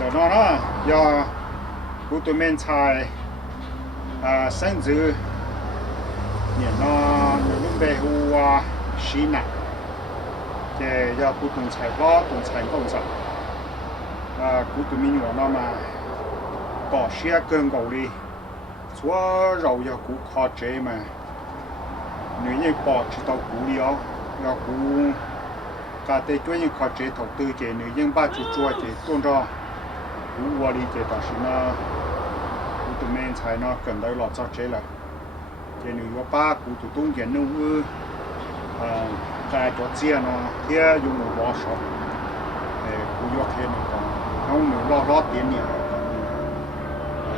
đó nó do cụ tụi mình xài sinh dư nhỉ nó lúc về hu xí nè để do cụ tụi xài võ tụi xài công sản cụ tụi mình của nó mà bỏ xe cơn cầu đi xóa rầu do cụ khó chế mà nếu như bỏ chỉ tàu cụ đi ó do cụ cả tây chỗ những khó chế đầu tư chế nếu như ba chủ chua chế tôn ra cụ qua đi chế đó là nó cụ tụi mình xài nó cần tới lọt cho chế là chế nếu có ba cụ tụi tung kiến nung cái chỗ chia nó kia dùng một bó sọt để cụ vô thêm này còn không nếu lo tiền nhiều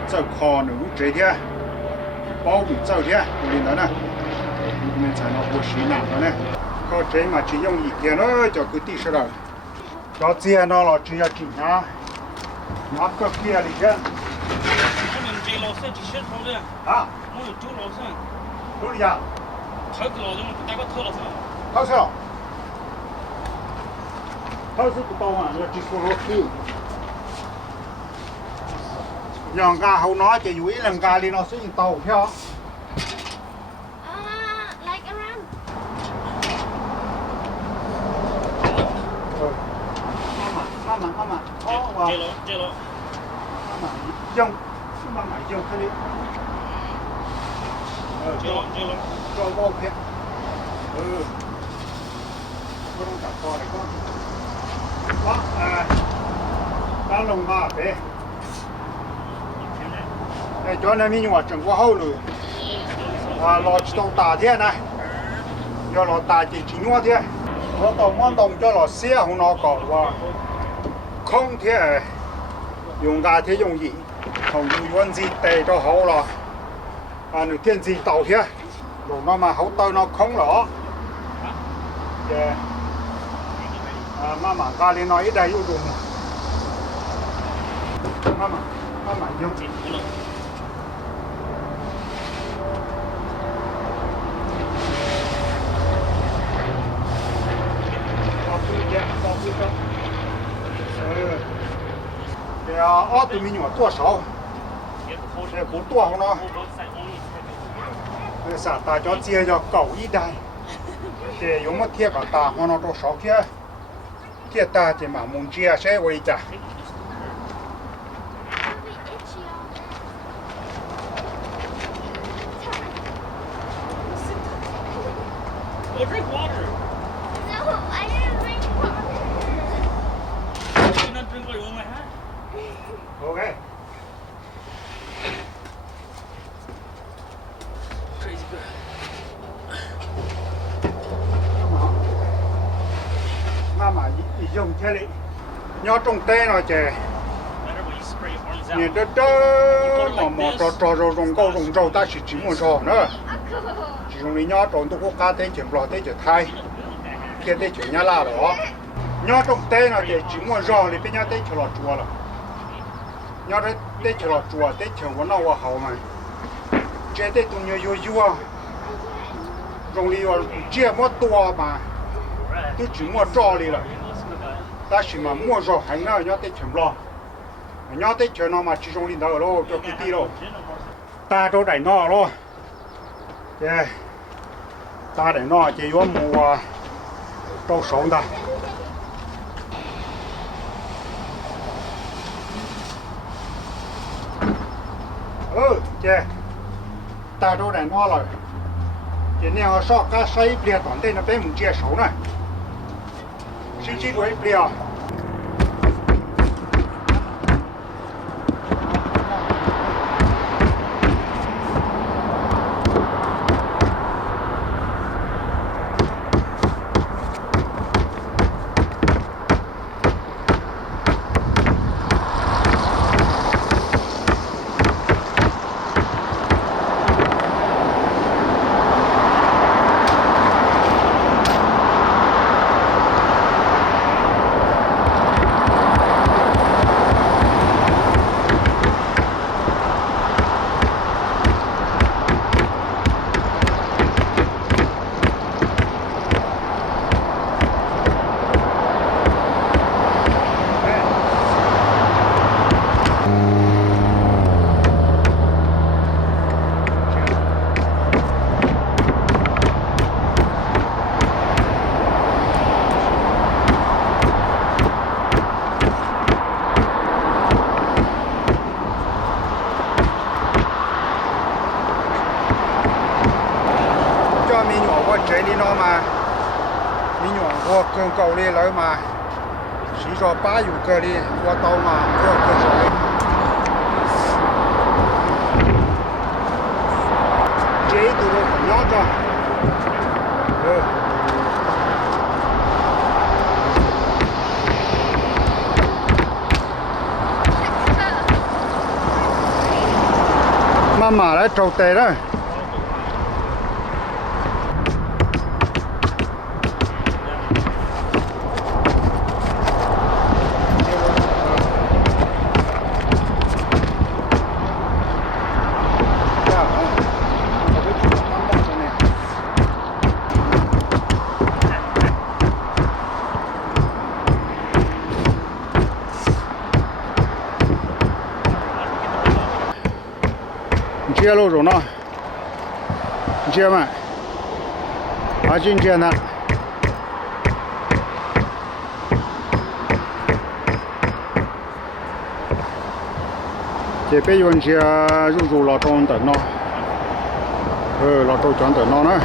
dầu kho nếu lúc chế thế bao bị dầu thế cụ liền đó nè cụ mình xài nó bố xí nặng đó nè kho chế mà chỉ dùng ý kiến nó cho cứ tí sơ rồi cho chia nó là chỉ là chỉnh nhá nó có kia đi chứ à đúng rồi à thao sao thao sao tụi tao mà là chỉ số lót thu nhàng gà hậu nói chỉ dụ ý lần gà đi nó sẽ nhìn tàu theo Like around. Mama. Oh, wow. Jello. Mama, dùng cái đi. Jello. Cho vô kia. Có đông cả kho này con. Đó, cá lồng ba bé. Đây cho nên mình chuẩn qua hậu rồi. Lò chỉ tông tà thế này. Do lò tà chỉ nhua thế. Nó tông món tông cho lò xe không nó có và không thế dùng gà thế dùng gì không dùng gì tệ cho hậu là nửa tiền gì tàu thế rồi nó mà hậu tàu nó không lỏ mà gà lên nói ít đây dùng mà dùng gì tụi mình nhỏ tua sáu để bốn tua không nó xả ta cho chia cho cẩu ít đây để dùng một thiệt cả ta không nó cho sáu kia thiệt ta thì mà muốn chia sẽ quay trả Drink water. No, I didn't drink water. You not drink water with my hat? ok Crazy good. mà dùng thế này nhớ trong tê rồi chè Better when you spray your arms out. nhìn đó mà trò rồng câu rồng trâu ta chỉ một trò nữa chỉ dùng lý nhớ trộn tôi có cá thế chuyển lò thế chuyển thay kia thế chuyển nhà la đó nhớ trong tê nó chỉ một trò thì bây giờ thế chuyển lò chùa rồi nhớ đấy thế chuyển lò chùa thế chuyển vào nó vào hậu mà chế thế tụi nhiều yêu rồng lý vào chia một tua mà tôi chỉ một trò đi rồi ta chỉ mà mua rồi hành nào nhớ thế chuyển lò nhớ thế chuyển nó mà chỉ rồng lý đâu rồi cho cái tí rồi ta chỗ đẩy nó rồi ta để nó chỉ có mùa trâu sống ta ta chỗ để nó rồi chỉ nên họ so cá sấy bìa toàn tên nó bé một chia số này chỉ đuổi bìa 我跟狗里来嘛，洗着八有个里，我到嘛，我跟手里。这都是很要着，妈妈来找带了。接路中了，接完，还进接呢。这边有些入老庄等了，老周庄等了呢。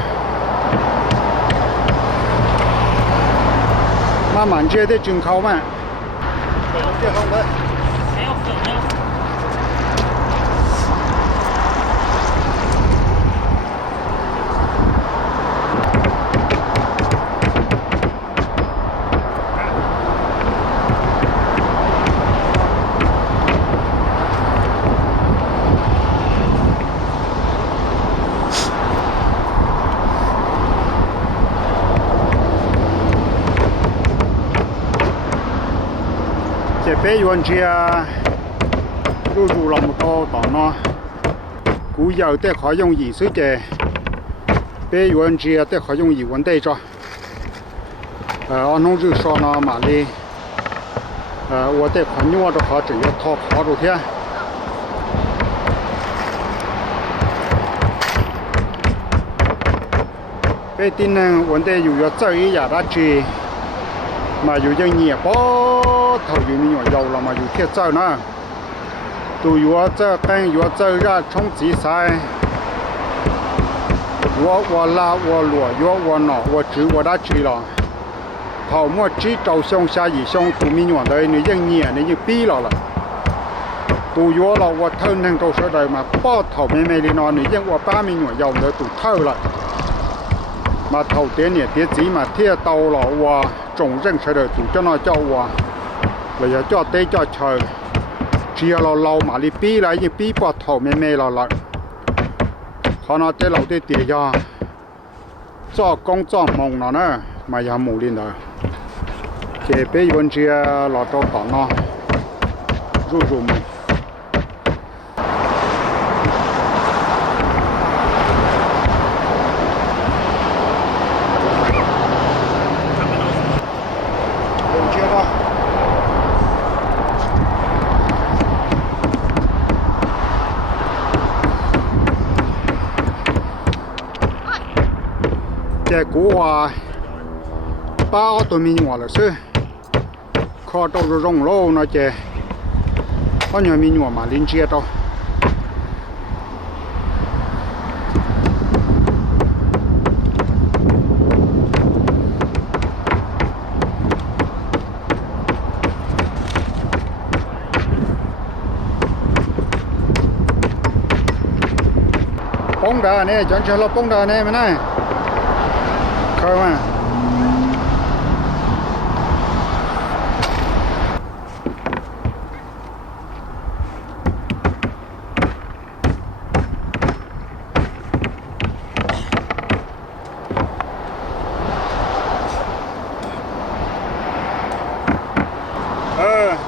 慢慢接的进口嘛，接上来。还要粉呀？这边原车入了么多档呢，古有的可用易水的，边原车的可用易稳定着。按弄就说呢嘛哩，我的可用着可只要套跑着天。边顶呢，稳定又要走一下的去，嘛有点热包。头有那种油了嘛，有铁走呢，都要走跟要走热冲击赛，我拉我落要我拿我煮我đã煮了，头末只照相下一相都没用的，你一年你就逼了了，都要了我头能做出来嘛，包头妹妹的呢，你因我把没用油的都透了，嘛头点年点子嘛贴到了我总认识的就叫那叫我。bây giờ cho tới cho chờ chia lo lâu mà đi bí lại như bí qua thầu mê mê là họ nói tới lâu tới tiền cho công cho mong nó nữa mà giờ mù lên rồi chế bé vẫn chia là cho tao nó rủ mình这股啊，把我都没用了是，靠到这种路那这，好像没用嘛，连接到。bóng đá này, chọn cho nó bóng đá này mà này. Khơi mà.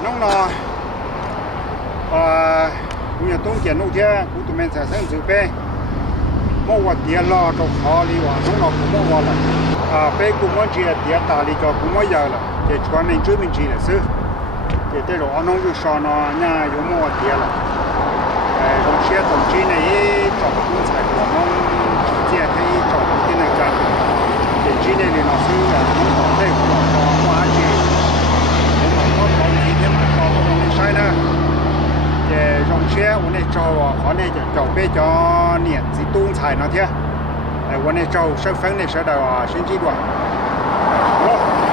Nóng nọ. Bây giờ tốn tiền nông thế, cũng tụi mình sẽ sang dự bê. Mua vật tiền lo cho khó đi vào, nóng nọ cũng mua vào là. Bê cũng muốn chỉ là tiền ta đi cho cũng mua giờ là. Để cho mình trước mình chỉ là sư. Để tới đó nông rưu sò nó nhà yếu mua vật tiền là. Rồi xe tổng chí này cho cũng phải của nông chỉ là thấy cho cái này cả. Để chí này thì nó sư là nông tổng đây của nó cho mua ăn chỉ. Để mà có gì thêm mà cho nó sai nữa. Để rong xeวันนี้cho họ này cho bé cho niệm gì tuôn xài nó thế.วันนี้cho sơ phấn này sẽ đào sinh chi đoạn. Ủa?